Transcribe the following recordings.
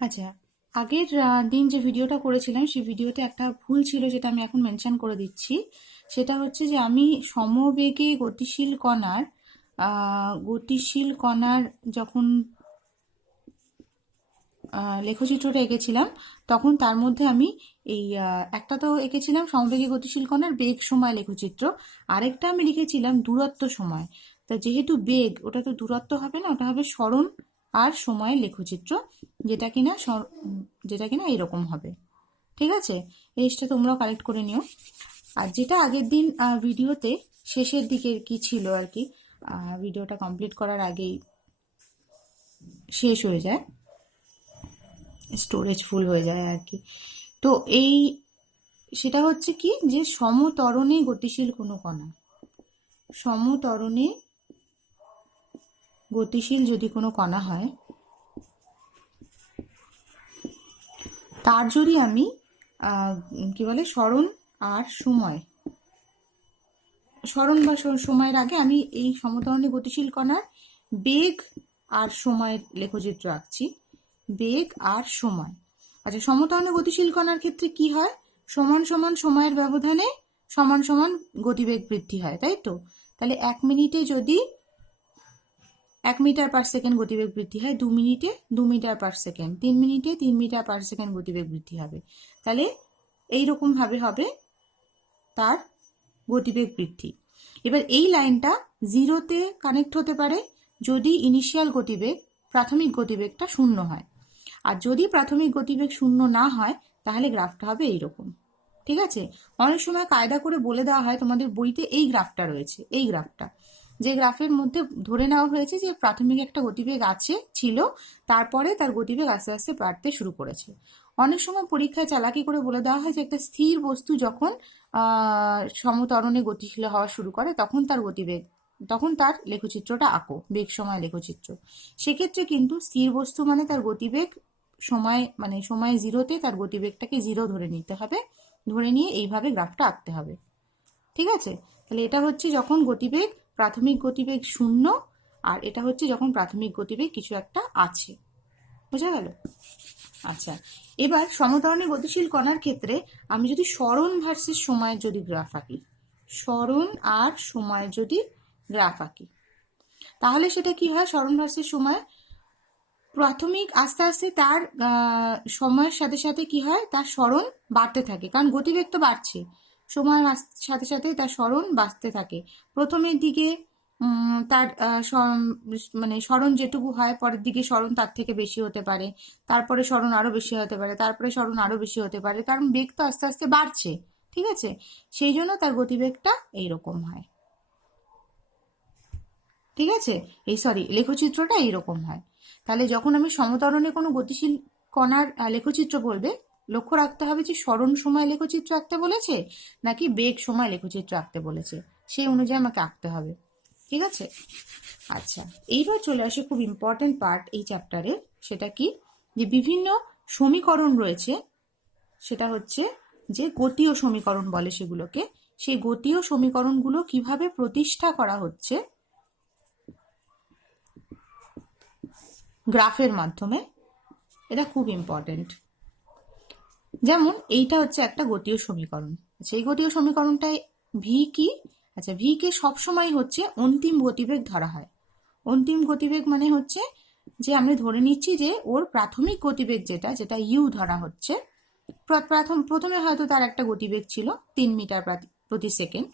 আচ্ছা, আগের দিন যে ভিডিওটা করেছিলাম সেই ভিডিওতে একটা ভুল ছিল যেটা আমি এখন মেনশন করে দিচ্ছি। সেটা হচ্ছে যে আমি সমবেগে গতিশীল কণার যখন লেখচিত্রটা এঁকেছিলাম তখন তার মধ্যে আমি এই একটা তো এঁকেছিলাম সমবেগে গতিশীল কণার বেগ সময় লেখচিত্র, আরেকটা আমি লিখেছিলাম দূরত্ব সময়। তা যেহেতু বেগ ওটা তো দূরত্ব হবে না, ওটা হবে সরণ আর সময়ের লেখচিত্র, যেটা কিনা এইরকম হবে। ঠিক আছে, এই জিনিসটা তোমরাও কালেক্ট করে নিও। আর যেটা আগের দিন ভিডিওতে শেষের দিকে কি ছিল আর কি, ভিডিওটা কমপ্লিট করার আগেই শেষ হয়ে যায়, স্টোরেজ ফুল হয়ে যায় আর কি। তো সেটা হচ্ছে কি যে সমত্বরণে গতিশীল কোনো কণা, সমত্বরণে গতিশীল যদি কোনো কণা হয়, তার যদি আমি কি বলে সরণ আর সরণ বা সময়ের আগে আমি এই সমত্বরণে গতিশীল কণার বেগ আর সময়ের লেখচিত্র আঁকছি। বেগ আর সময়। আচ্ছা, সমত্বরণে গতিশীল কণার ক্ষেত্রে কি হয়? সমান সমান সময়ের ব্যবধানে সমান সমান গতিবেগ বৃদ্ধি হয়, তাই তো? তাহলে 1 মিনিটে যদি 1 মিটার পার সেকেন্ড গতিবেগ বৃদ্ধি হয়, 2 মিনিটে 2 মিটার পার সেকেন্ড, 3 মিনিটে 3 মিটার পার সেকেন্ড গতিবেগ বৃদ্ধি হবে। তাহলে এইরকম ভাবে হবে তার গতিবেগ বৃদ্ধি। এবার এই লাইনটা জিরোতে কানেক্ট হতে পারে যদি ইনিশিয়াল গতিবেগ, প্রাথমিক গতিবেগটা 0 হয়। আর যদি প্রাথমিক গতিবেগ 0 না হয় তাহলে গ্রাফটা হবে এইরকম। ঠিক আছে, অনেক সময় কায়দা করে বলে দেওয়া হয়, তোমাদের বইতে এই গ্রাফটা রয়েছে, এই গ্রাফটা, যে গ্রাফের মধ্যে ধরে নেওয়া হয়েছে যে প্রাথমিক একটা গতিবেগ ছিল, তারপরে তার গতিবেগ আস্তে আস্তে বাড়তে শুরু করেছে। অনেক সময় পরীক্ষায় চালাকি করে বলে দেওয়া হয় যে একটা স্থির বস্তু যখন সমত্বরণে গতিশীল হওয়া শুরু করে তখন তার লেখচিত্রটা আঁকো, বেগ সময় লেখচিত্র। সেক্ষেত্রে কিন্তু স্থির বস্তু মানে তার গতিবেগ সময় জিরোতে তার গতিবেগটাকে জিরো ধরে নিতে হবে, ধরে নিয়ে এইভাবে গ্রাফটা আঁকতে হবে। ঠিক আছে, তাহলে এটা হচ্ছে যখন প্রাথমিক গতিবেগ 0, আর এটা হচ্ছে যখন প্রাথমিক গতিবেগ কিছু একটা আছে। বোঝা গেল? আচ্ছা, এবার সমত্বরণে গতিশীল কণার ক্ষেত্রে আমি যদি সরণ ভার্সেস সময়ের যদি গ্রাফ আঁকি, সরণ আর সময়ের যদি গ্রাফ আঁকি, তাহলে সেটা কি হয়? সরণ ভার্সেস সময়, প্রাথমিক আস্তে আস্তে তার সময়ের সাথে সাথে কি হয়, তার সরণ বাড়তে থাকে, কারণ গতিবেগ তো বাড়ছে, সময়ের সাথে সাথে তার সরণ বাড়তে থাকে। প্রথমের দিকে তার সরণ যেটুকু হয়, পরের দিকে সরণ তার থেকে বেশি হতে পারে, তারপরে সরণ আরো বেশি হতে পারে, তারপরে সরণ আরো বেশি হতে পারে, কারণ বেগ তো আস্তে আস্তে বাড়ছে। ঠিক আছে, সেই জন্য তার গতিবেগটা এইরকম হয়। ঠিক আছে, লেখচিত্রটা এইরকম হয়। তাহলে যখন আমি সমত্বরণে কোনো গতিশীল কণার লেখচিত্র বলবে, লক্ষ্য রাখতে হবে যে সরণ সময় লেখচিত্র আঁকতে বলেছে নাকি বেগ সময় লেখচিত্র আঁকতে বলেছে, সেই অনুযায়ী আমাকে আঁকতে হবে। ঠিক আছে, আচ্ছা, এইবার চলে আসে খুব ইম্পর্টেন্ট পার্ট এই চ্যাপ্টারে। সেটা কি, যে বিভিন্ন সমীকরণ রয়েছে, সেটা হচ্ছে যে গতীয় সমীকরণ বলে সেগুলোকে, সেই গতীয় সমীকরণগুলো কিভাবে প্রতিষ্ঠা করা হচ্ছে গ্রাফের মাধ্যমে, এটা খুব ইম্পর্টেন্ট। যেমন এইটা হচ্ছে একটা গতীয় সমীকরণ। সেই গতীয় সমীকরণটায় ভি কি? আচ্ছা, ভি কে সবসময় হচ্ছে অন্তিম গতিবেগ ধরা হয়। অন্তিম গতিবেগ মানে হচ্ছে যে আমি ধরে নিচ্ছি যে ওর প্রাথমিক গতিবেগ যেটা ইউ ধরা হচ্ছে, প্রথমে হয়তো তার একটা গতিবেগ ছিল 3 মিটার প্রতি সেকেন্ড,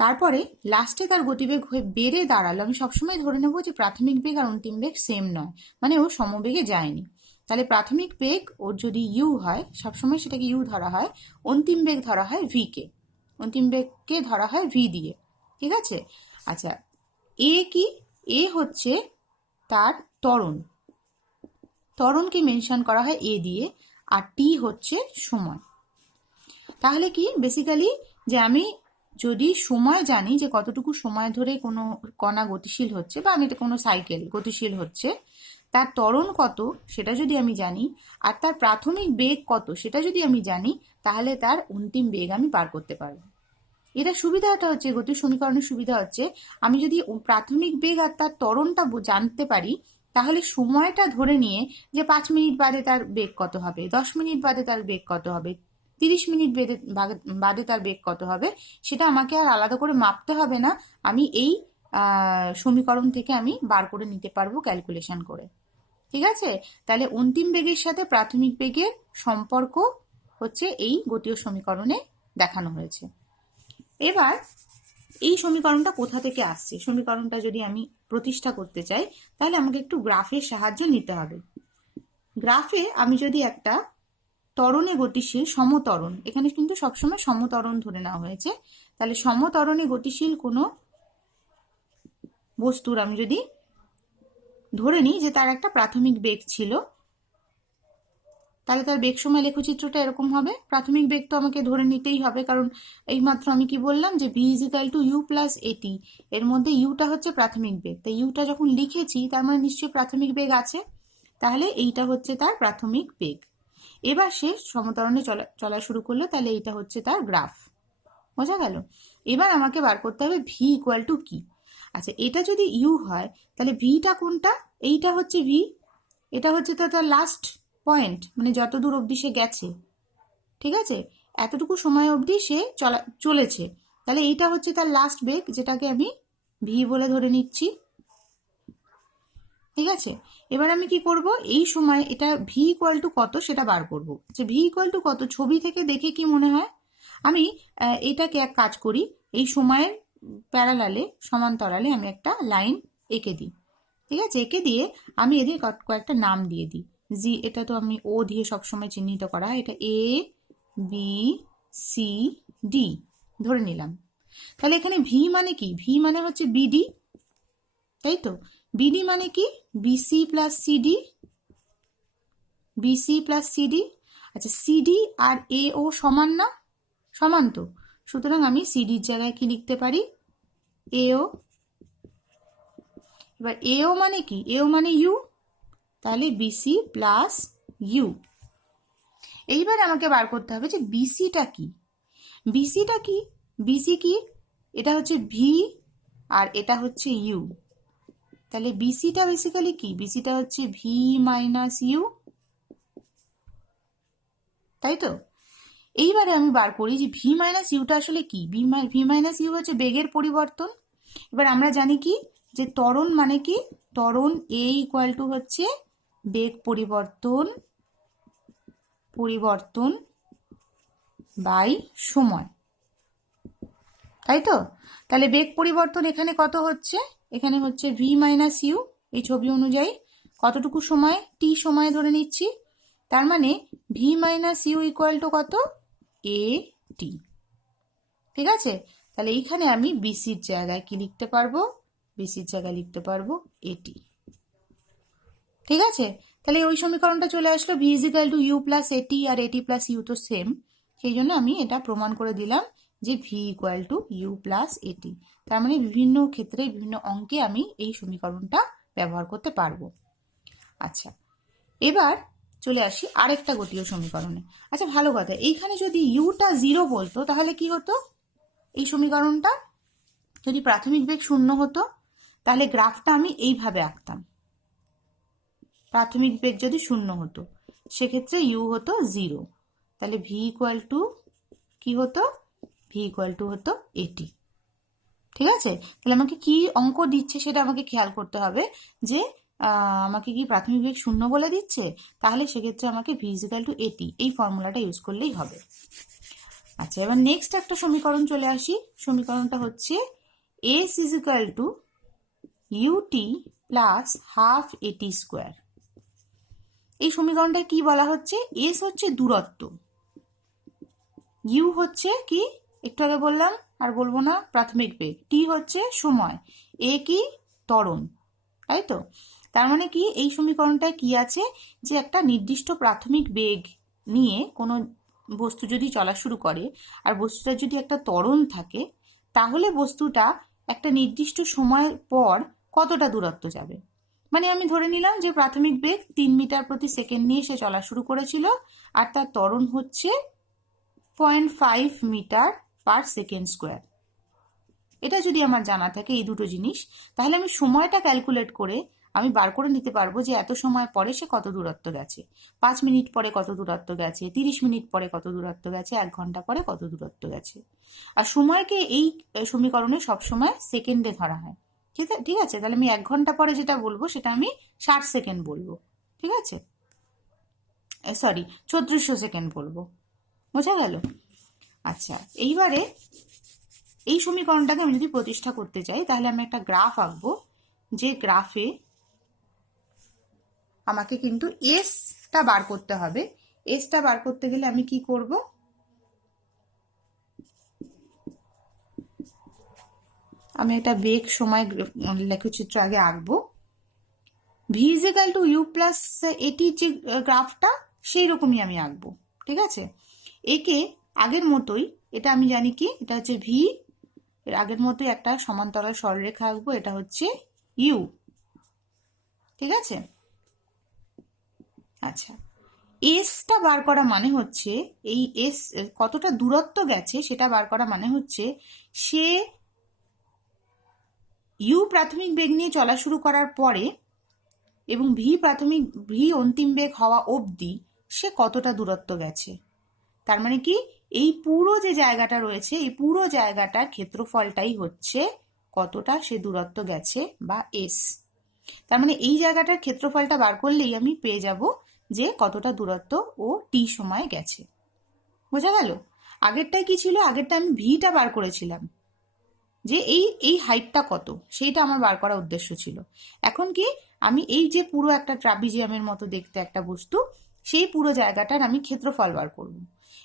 তারপরে লাস্টে তার গতিবেগ হয়ে বেড়ে দাঁড়ালো, আমি সবসময় ধরে নেবো যে প্রাথমিক বেগ আর অন্তিম বেগ সেম নয়, মানে ও সমবেগে যায়নি। তাহলে প্রাথমিক বেগ ওর যদি ইউ হয়, সবসময় সেটাকে ইউ ধরা হয়, অন্তিম বেগ ধরা হয় ভি কে, অন্তিম বেগকে ধরা হয় ভি দিয়ে। ঠিক আছে, আচ্ছা, এ কি? এ হচ্ছে তার ত্বরণকে মেনশন করা হয় এ দিয়ে, আর টি হচ্ছে সময়। তাহলে কি বেসিক্যালি, যে আমি যদি সময় জানি যে কতটুকু সময় ধরে কোনো কণা গতিশীল হচ্ছে, বা আমি কোনো সাইকেল গতিশীল হচ্ছে, তার ত্বরণ কত সেটা যদি আমি জানি, আর তার প্রাথমিক বেগ কত সেটা যদি আমি জানি, তাহলে তার অন্তিম বেগ আমি পার করতে পারবো। এটা সুবিধাটা হচ্ছে, গতির সমীকরণের সুবিধা হচ্ছে, আমি যদি প্রাথমিক বেগ আর তার ত্বরণটা জানতে পারি, তাহলে সময়টা ধরে নিয়ে যে 5 মিনিট বাদে তার বেগ কত হবে, 10 মিনিট বাদে তার বেগ কত হবে, 30 মিনিট বাদে তার বেগ কত হবে, সেটা আমাকে আর আলাদা করে মাপতে হবে না। আমি এই সমীকরণ থেকে আমি বার করে নিতে পারবো ক্যালকুলেশন করে। ঠিক আছে, তাহলে অন্তিম বেগের সাথে প্রাথমিক বেগের সম্পর্ক হচ্ছে এই গতীয় সমীকরণে দেখানো হয়েছে। এবার এই সমীকরণটা কোথা থেকে আসছে, সমীকরণটা যদি আমি প্রতিষ্ঠা করতে চাই তাহলে আমাকে একটু গ্রাফের সাহায্য নিতে হবে। গ্রাফে আমি যদি একটা ত্বরণে গতিশীল সমত্বরণ, এখানে কিন্তু সবসময় সমত্বরণ ধরে নেওয়া হয়েছে, তাহলে সমত্বরণে গতিশীল কোনো বস্তুর আমি যদি ধরে নিই যে তার একটা প্রাথমিক বেগ ছিল, তাহলে তার বেগ সময় লেখচিত্রটা এরকম হবে। প্রাথমিক বেগ তো আমাকে ধরে নিতেই হবে, কারণ এইমাত্র আমি কি বললাম যে V is equal to U plus A T, এর মধ্যে ইউটা হচ্ছে প্রাথমিক বেগ, তাই ইউটা যখন লিখেছি তার মানে নিশ্চয়ই প্রাথমিক বেগ আছে, তাহলে এইটা হচ্ছে তার প্রাথমিক বেগ। এবার সে সমত্বরণে চলা শুরু করলো, তাহলে এইটা হচ্ছে তার গ্রাফ। বোঝা গেল? এবার আমাকে বার করতে হবে ভি ইকুয়াল টু কি। আচ্ছা, এটা যদি ইউ হয় তাহলে ভিটা কোনটা, এইটা হচ্ছে ভি, এটা হচ্ছে তো তার লাস্ট পয়েন্ট, মানে যত দূর অবধি সে গেছে। ঠিক আছে, এতটুকু সময় অবধি সে চলেছে, তাহলে এইটা হচ্ছে তার লাস্ট বেগ, যেটাকে আমি ভি বলে ধরে নিচ্ছি। ঠিক আছে, এবার আমি কি করব, এই সময় এটা ভি ইকুয়াল টু কত সেটা বার করব। যে ভি ইকুয়াল টু কত ছবি থেকে দেখে কি মনে হয়, আমি এটাকে এক কাজ করি, এই সময়ের প্যারালালে সমান্তরালে আমি একটা লাইন এঁকে দিই। ঠিক আছে, এঁকে দিয়ে আমি এদের কয়েকটা নাম দিয়ে দিই। জি, এটা তো আমি ও দিয়ে সবসময় চিহ্নিত করা হয়, এটা এ বি সি ডি ধরে নিলাম। তাহলে এখানে ভি মানে কি, ভি মানে হচ্ছে বিডি, তাই তো। বিডি মানে কি, BC plus CD, BC plus CD. আচ্ছা, সিডি আর এ ও সমান না, সমান তো, সুতরাং আমি সিডির জায়গায় কি লিখতে পারি, এও। এবার এও মানে কি, এও মানে ইউ, তাহলে বিসি প্লাস ইউ। এইবার আমাকে বার করতে হবে যে বিসিটা কি, বিসিটা কি, বিসি কি, এটা হচ্ছে ভি আর এটা হচ্ছে ইউ, তাহলে বিসিটা বেসিক্যালি কি, বিসিটা হচ্ছে ভি মাইনাস ইউ, তাই তো। এইবারে আমি বার করি যে ভি মাইনাস ইউটা আসলে কি, ভি মাইনাস ইউ হচ্ছে বেগের পরিবর্তন। এবার আমরা জানি কি যে ত্বরণ মানে কি, ত্বরণ এ ইকুয়াল টু হচ্ছে বেগ পরিবর্তন বাই সময়, তাই তো। তাহলে বেগ পরিবর্তন এখানে কত হচ্ছে, এখানে হচ্ছে ভি মাইনাস ইউ, এই ছবি অনুযায়ী কতটুকু সময়, টি সময় ধরে নিচ্ছি, তার মানে V minus U equal to কত, এ টি। ঠিক আছে, তাহলে এইখানে আমি বিসির জায়গায় কি লিখতে পারবো, বিসির জায়গায় লিখতে পারবো এটি। ঠিক আছে, তাহলে ওই সমীকরণটা চলে আসলো, V is equal to U plus A T, আর এটি প্লাস ইউ তো সেম, সেই জন্য আমি এটা প্রমাণ করে দিলাম যে V equal to U plus A T. তার মানে বিভিন্ন ক্ষেত্রে বিভিন্ন অঙ্কে আমি এই সমীকরণটা ব্যবহার করতে পারবো। আচ্ছা, এবার চলে আসি আরেকটা গতীয় সমীকরণে। আচ্ছা, ভালো কথা, এইখানে যদি ইউটা 0 বলতো তাহলে কি হতো, এই সমীকরণটা যদি প্রাথমিক বেগ 0 হতো তাহলে গ্রাফটা আমি এইভাবে আঁকতাম। প্রাথমিক বেগ যদি 0 হতো সেক্ষেত্রে ইউ হতো 0, তাহলে ভি ইকুয়াল টু কি হতো, ভি ইকুয়াল টু হতো এটি। ঠিক আছে, তাহলে আমাকে কি অঙ্ক দিচ্ছে সেটা আমাকে খেয়াল করতে হবে, যে আমাকে কি প্রাথমিক বেগ 0 বলে দিচ্ছে, তাহলে সেক্ষেত্রে আমাকে ভি ইকুয়াল টু এটি এই ফর্মুলাটা ইউজ করলেই হবে। আচ্ছা, এবার নেক্সট একটা সমীকরণ চলে আসি, সমীকরণটা হচ্ছে S is equal to U T plus half A T square. এই সমীকরণটা কি বলা হচ্ছে, এস হচ্ছে দূরত্ব, ইউ হচ্ছে কি একটু আগে বললাম আর বলবো না প্রাথমিক বেগ, টি হচ্ছে সময়, এ কি ত্বরণ, তাই তো। তার মানে কি এই সমীকরণটায় কি আছে, যে একটা নির্দিষ্ট প্রাথমিক বেগ নিয়ে কোনো বস্তু যদি চলা শুরু করে আর বস্তুটার যদি একটা ত্বরণ থাকে, তাহলে বস্তুটা একটা নির্দিষ্ট সময় পর কতটা দূরত্ব যাবে। মানে আমি ধরে নিলাম যে প্রাথমিক বেগ 3 মিটার প্রতি সেকেন্ড নিয়ে সে চলা শুরু করেছিল, আর তার ত্বরণ হচ্ছে 0.5 মিটার পার সেকেন্ড স্কোয়ার। এটা যদি আমার জানা থাকে এই দুটো জিনিস, তাহলে আমি সময়টা ক্যালকুলেট করে আমি বার করে নিতে পারবো যে এত সময় পরে সে কত দূরত্ব গেছে, 5 মিনিট পরে কত দূরত্ব গেছে, 30 মিনিট পরে কত দূরত্ব গেছে, 1 ঘন্টা পরে কত দূরত্ব গেছে। আর সময়কে এই সমীকরণে সবসময় সেকেন্ডে ধরা হয়। ঠিক আছে, তাহলে আমি 1 ঘন্টা পরে যেটা বলবো সেটা আমি 60 সেকেন্ড বলবো। ঠিক আছে, সরি 3400 সেকেন্ড বলবো। বোঝা গেল? আচ্ছা, এইবারে এই সমীকরণটাকে আমি যদি প্রতিষ্ঠা করতে চাই তাহলে আমি একটা গ্রাফ আঁকবো, যে গ্রাফে আমাকে কিন্তু এসটা বার করতে হবে। এসটা বার করতে গেলে আমি কি করব, আমি একটা বেগ সময় লেখচিত্র আগে আঁকবো। V is equal to U plus A T যে গ্রাফটা সেই রকমই আমি আঁকবো। ঠিক আছে, একে আগের মতোই, এটা আমি জানি কি এটা হচ্ছে ভি, এর আগের মতোই একটা সমান্তরাল সরলরেখা আঁকবো, এটা হচ্ছে ইউ। ঠিক আছে, আচ্ছা, এসটা বার করা মানে হচ্ছে এই এস কতটা দূরত্ব গেছে সেটা বার করা মানে হচ্ছে সে ইউ প্রাথমিক বেগ নিয়ে চলা শুরু করার পরে এবং ভি অন্তিম বেগ হওয়া অবধি সে কতটা দূরত্ব গেছে। তার মানে কি এই পুরো যে জায়গাটা রয়েছে এই পুরো জায়গাটার ক্ষেত্রফলটাই হচ্ছে কতটা সে দূরত্ব গেছে বা এস। তার মানে এই জায়গাটার ক্ষেত্রফলটা বার করলেই আমি পেয়ে যাব যে কতটা দূরত্ব ও টি সময় গেছে। বোঝা গেল? আগেরটাই কি ছিল, আগেরটা আমি ভিটা বার করেছিলাম যে এই হাইটটা কত সেইটা আমার বার করার উদ্দেশ্য ছিল। এখন কি আমি এই যে পুরো একটা ট্রাপিজিয়ামের মতো দেখতে একটা বস্তু, সেই পুরো জায়গাটার আমি ক্ষেত্রফল বার করব।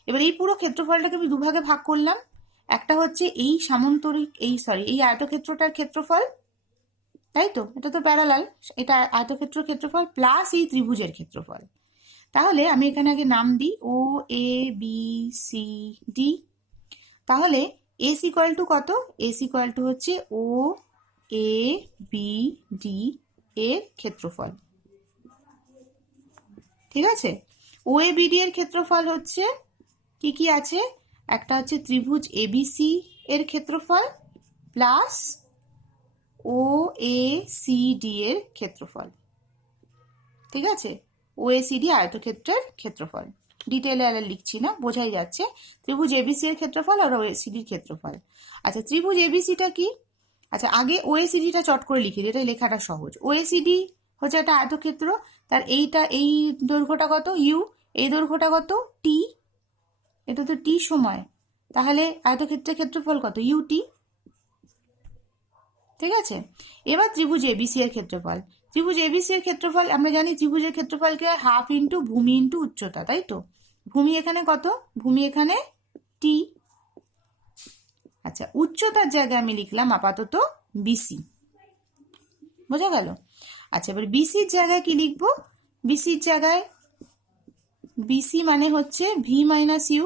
এবার এই পুরো ক্ষেত্রফলটাকে আমি দুভাগে ভাগ করলাম, একটা হচ্ছে এই সামান্তরিক এই আয়তক্ষেত্রটার ক্ষেত্রফল, তাই তো, এটা তো প্যারালাল, এটা আয়তক্ষেত্র ক্ষেত্রফল প্লাস এই ত্রিভুজের ক্ষেত্রফল। তাহলে আমি এখানে আগে নাম দিই ও এ বি সি ডি। তাহলে এস ইকুয়াল টু কত, এস ইকুয়াল টু হচ্ছে ও এ বি ডি এর ক্ষেত্রফল। ঠিক আছে, ও এ বি ডি এর ক্ষেত্রফল হচ্ছে কি কি আছে, একটা হচ্ছে ত্রিভুজ এবিসি এর ক্ষেত্রফল plus O A C D এর ক্ষেত্রফল। ঠিক আছে, ও এ সি ডি আয়তক্ষেত্রের ক্ষেত্রফল, ডিটেলে আর লিখছি না, বোঝাই যাচ্ছে ত্রিভুজ এবিসি এর ক্ষেত্রফল আর ওএসিডির ক্ষেত্রফল। আচ্ছা, ত্রিভুজ এবিসিটা কি, আচ্ছা আগে ওএসিডিটা চট করে লিখি, এটা লেখাটা সহজ। ওএসিডি হচ্ছে একটা আয়তক্ষেত্র, তার এই দৈর্ঘ্যটা কত ইউ, এই দৈর্ঘ্যটা কত টি, এটা তো টি সময়, তাহলে আয়তক্ষেত্রের ক্ষেত্রফল কত ইউটি। ঠিক আছে, এবার ত্রিভুজ এবিসি এর ক্ষেত্রফল, ত্রিভুজ এবিসি এর ক্ষেত্রফল আমরা জানি ত্রিভুজের ক্ষেত্রফলকে হাফ ইন্টু ভূমি ইন্টু উচ্চতা, তাই তো, ভূমি এখানে কত, ভূমি এখানে টি। আচ্ছা, উচ্চতার জায়গায় আমি লিখলাম আপাতত বিসি। বোঝা গেল? আচ্ছা, এবার বিসির জায়গায় কি লিখবো, বিসির জায়গায় বিসি মানে হচ্ছে ভি মাইনাস ইউ,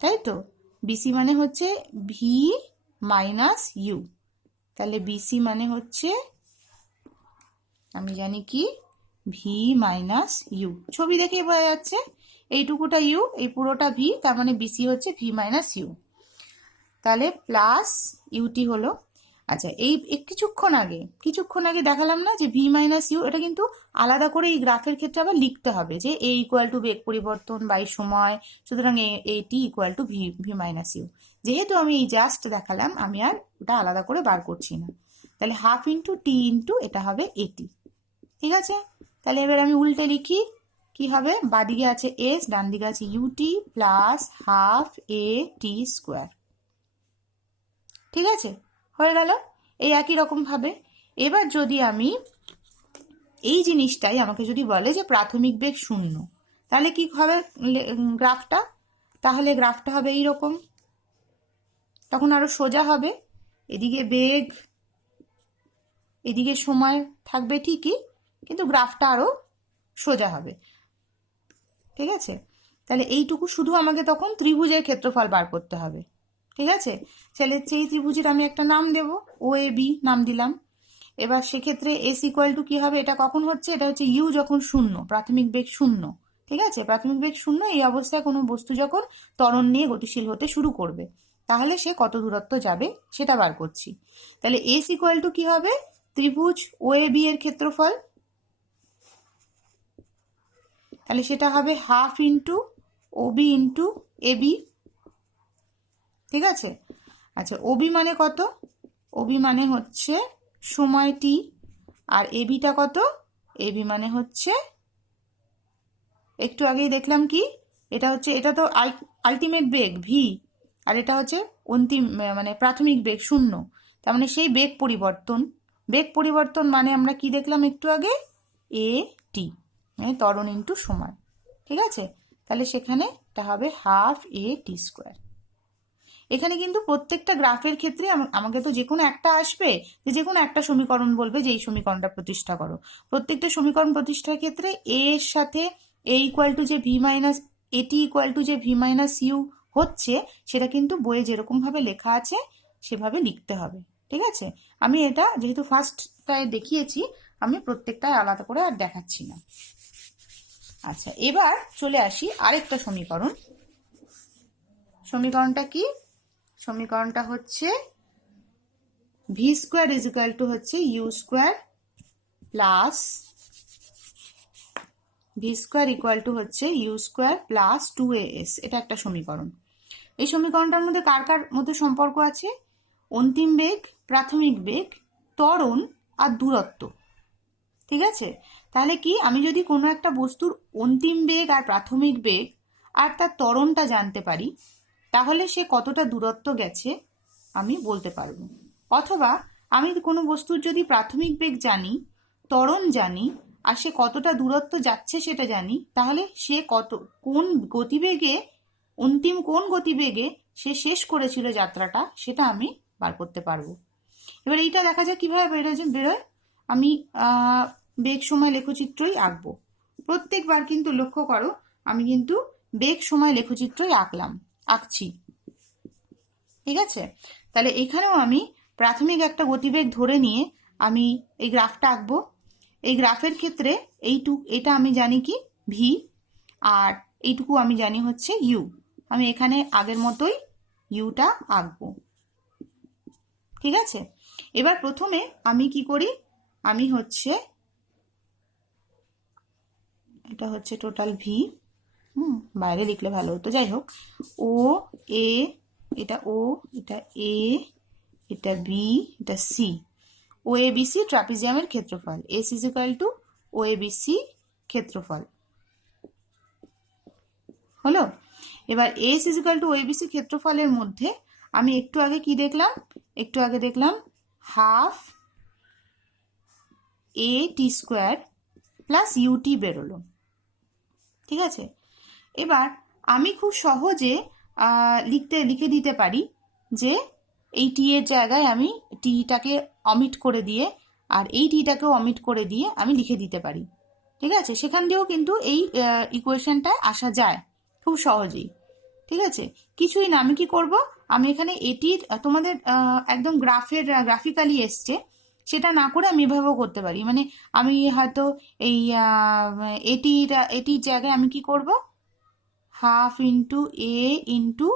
তাই তো, বিসি মানে হচ্ছে ভি মাইনাস ইউ। তাহলে বিসি মানে হচ্ছে আমি জানি কি ভি মাইনাস ইউ, ছবি দেখেই বোঝা যাচ্ছে এইটুকুটা ইউ এই পুরোটা ভি, তার মানে বিসি হচ্ছে ভি মাইনাস ইউ, তাহলে প্লাস ইউটি হলো। আচ্ছা, এই কিছুক্ষণ আগে দেখালাম না যে ভি মাইনাস ইউ, এটা কিন্তু আলাদা করে এই গ্রাফের ক্ষেত্রে আবার লিখতে হবে যে এ ইকুয়াল টু বেগ পরিবর্তন বাই সময়, সুতরাং A T equal to V minus U. যেহেতু আমি এই জাস্ট দেখালাম আমি আর ওটা আলাদা করে বার করছি না, তাহলে হাফ ইন্টু টি ইন্টু এটা হবে এটি। ঠিক আছে, তাহলে এবার আমি উল্টে লিখি, কি হবে, বাদিকে আছে এস, ডান দিকে আছে ইউটি প্লাস হাফ এ টি স্কোয়ার। ঠিক আছে, হয়ে গেল। এই একই রকম ভাবে এবার যদি আমি এই জিনিসটাই আমাকে যদি বলে যে প্রাথমিক বেগ 0, তাহলে কি হবে গ্রাফটা, তাহলে গ্রাফটা হবে এইরকম, তখন আরো সোজা হবে, এদিকে বেগ এদিকে সময় থাকবে ঠিকই, কিন্তু গ্রাফটা আরো সোজা হবে। ঠিক আছে, তাহলে এইটুকু শুধু আমাকে তখন ত্রিভুজের ক্ষেত্রফল বার করতে হবে। ঠিক আছে, তাহলে সেই ত্রিভুজের আমি একটা নাম দেব, ও এ বি নাম দিলাম। এবার সেক্ষেত্রে এস ইকুয়াল টু কি হবে, এটা কখন হচ্ছে, এটা হচ্ছে ইউ যখন 0, প্রাথমিক বেগ 0। ঠিক আছে, প্রাথমিক বেগ 0, এই অবস্থায় কোনো বস্তু যখন ত্বরণ নিয়ে গতিশীল হতে শুরু করবে তাহলে সে কত দূরত্ব যাবে সেটা বার করছি। তাহলে এস ইকুয়াল টু কি হবে, ত্রিভুজ ও এ বি এর ক্ষেত্রফল, তাহলে সেটা হবে half into OB into AB. ঠিক আছে, আচ্ছা ওবি মানে কত? ওবি মানে হচ্ছে সময় টি, আর এবিটা কত? এবি মানে হচ্ছে, একটু আগেই দেখলাম কি, এটা হচ্ছে, এটা তো আলটিমেট বেগ ভি, আর এটা হচ্ছে অন্তিম মানে প্রাথমিক বেগ 0, তার মানে সেই বেগ পরিবর্তন। বেগ পরিবর্তন মানে আমরা কি দেখলাম একটু আগে? এ টি, মানে ত্বরণ ইন্টু সময়। ঠিক আছে, তাহলে সেখানে এটা হবে হাফ এ টি স্কোয়ার। এখানে কিন্তু প্রত্যেকটা গ্রাফের ক্ষেত্রে আমাকে তো যে কোনো একটা আসবে, যে কোনো একটা সমীকরণ বলবে যে এই সমীকরণটা প্রতিষ্ঠা করো। প্রত্যেকটা সমীকরণ প্রতিষ্ঠার ক্ষেত্রে এ এর সাথে এ ইকুয়াল টু যে ভি মাইনাস এটি ইকুয়াল টু যে ভি মাইনাস ইউ হচ্ছে, সেটা কিন্তু বইয়ে যেরকমভাবে লেখা আছে সেভাবে লিখতে হবে। ঠিক আছে, আমি এটা যেহেতু ফার্স্টটায় দেখিয়েছি, আমি প্রত্যেকটায় আলাদা করে আর দেখাচ্ছি না। আচ্ছা, এবার চলে আসি আরেকটা সমীকরণ। সমীকরণটা কি? সমীকরণটা হচ্ছে V square is equal to হচ্ছে U square plus V square equal to হচ্ছে ইউ স্কোয়ার প্লাস 2as। এটা একটা সমীকরণ। এই সমীকরণটার মধ্যে কার কার মধ্যে সম্পর্ক আছে? অন্তিম বেগ, প্রাথমিক বেগ, ত্বরণ আর দূরত্ব। ঠিক আছে, তাহলে কি, আমি যদি কোনো একটা বস্তুর অন্তিম বেগ আর প্রাথমিক বেগ আর তার ত্বরণটা জানতে পারি, তাহলে সে কতটা দূরত্ব গেছে আমি বলতে পারবো। অথবা আমি কোনো বস্তুর যদি প্রাথমিক বেগ জানি, ত্বরণ জানি, আর সে কতটা দূরত্ব যাচ্ছে সেটা জানি, তাহলে সে কোন গতিবেগে, অন্তিম কোন গতিবেগে সে শেষ করেছিল যাত্রাটা, সেটা আমি বার করতে পারবো। এবার এইটা দেখা যায় কিভাবে বেরোয়। আমি বেগ সময় লেখচিত্রই আঁকবো। প্রত্যেকবার কিন্তু লক্ষ্য করো, আমি কিন্তু বেগ সময় লেখচিত্রই আঁকছি। ঠিক আছে, তাহলে এখানেও আমি প্রাথমিক একটা গতিবেগ ধরে নিয়ে আমি এই গ্রাফটা আঁকবো। এই গ্রাফের ক্ষেত্রে এটা আমি জানি কি ভি, আর এইটুকু আমি জানি হচ্ছে ইউ। আমি এখানে আগের মতোই ইউটা আঁকবো। ঠিক আছে, এবার প্রথমে আমি কি করি, আমি হচ্ছে, এটা হচ্ছে টোটাল ভি, বাইরে লিখলে ভালো হতো, যাই হোক, ও এ, এটা ও, এটা এ, এটা বি, এটা C. O A B C ট্রাপিজিয়ামের ক্ষেত্রফল, S is equal to O A B C ক্ষেত্রফল হলো। এবার S is equal to O A B C ক্ষেত্রফলের মধ্যে আমি একটু আগে কি দেখলাম? একটু আগে দেখলাম হাফ এ টি স্কোয়ার প্লাস ইউটি বেরোলো। ঠিক আছে, এবার আমি খুব সহজে লিখে দিতে পারি যে এই টি এর জায়গায় আমি টিটাকে অমিট করে দিয়ে আর এই টিটাকেও অমিট করে দিয়ে আমি লিখে দিতে পারি। ঠিক আছে, সেখান দিয়েও কিন্তু এই ইকুয়েশনটায় আসা যায় খুব সহজেই। ঠিক আছে, কিছুই না, আমি কি করব, আমি এখানে এটির তোমাদের একদম গ্রাফিক্যালি এসছে, সেটা না করে আমি এভাবেও করতে পারি। মানে আমি হয়তো এই এটির জায়গায় আমি কি করব, হাফ ইন্টু এ ইন্টু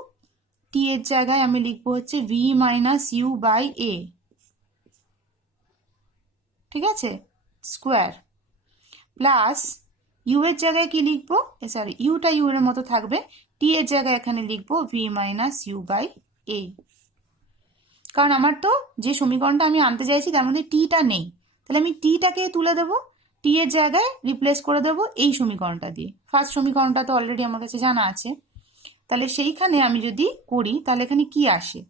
টি এর জায়গায় আমি লিখবো হচ্ছে ভি মাইনাস ইউ বাই এ। ঠিক আছে, স্কোয়ার প্লাস ইউ এর জায়গায় কি লিখবো, সরি ইউটা ইউ এর মতো থাকবে, টি এর জায়গায় এখানে লিখবো ভি মাইনাস ইউ বাই এ। কারণ আমার তো যে সমীকরণটা আমি আনতে চাইছি তার মধ্যে টিটা নেই, তাহলে আমি টিটাকে তুলে দেবো, টি এর জায়গায় রিপ্লেস করে দেবো এই সমীকরণটা দিয়ে। ফার্স্ট সমীকরণটা তো অলরেডি আমার কাছে জানা আছে, তাহলে সেইখানে আমি যদি করি তাহলে এখানে কি আসে,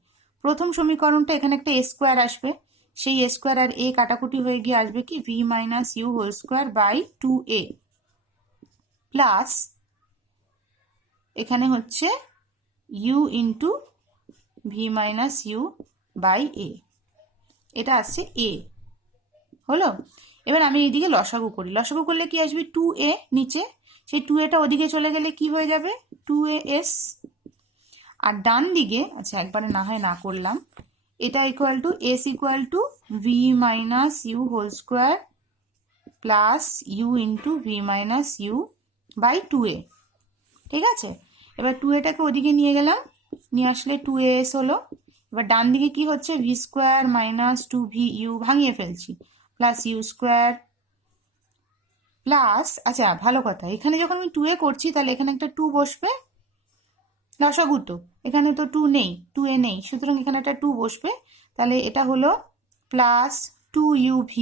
প্রথম সমীকরণটা এখানে একটা এ স্কোয়ার আসবে, সেই এ স্কোয়ার আর এ কাটাকুটি হয়ে গিয়ে আসবে কি V minus U whole square by 2a plus এখানে হচ্ছে U into V minus U by A, এটা আসছে এ। হলো, এবার আমি এইদিকে লসাগু করি, লসাগু করলে কি আসবে 2a নিচে, সেই 2aটা ওদিকে চলে গেলে কি হয়ে যাবে 2as, আর ডান দিকে, আচ্ছা একবারে না হয় না করলাম, এটা equal to S equal to V minus U whole square plus U into V minus U by 2a। ঠিক আছে, এবার 2aটাকে ওদিকে নিয়ে গেলাম, নিয়ে আসলে 2as হলো। এবার ডান দিকে কি হচ্ছে V square minus 2 V U ভাঙিয়ে ফেলছি, প্লাস ইউ স্কোয়ার প্লাস, আচ্ছা ভালো কথা, এখানে যখন আমি 2a করছি তাহলে এখানে একটা 2 বসবে, লসাগু তো, এখানে তো 2 নেই, 2a নেই, সুতরাং এখানে একটা 2 বসবে, তাহলে এটা হলো প্লাস 2uv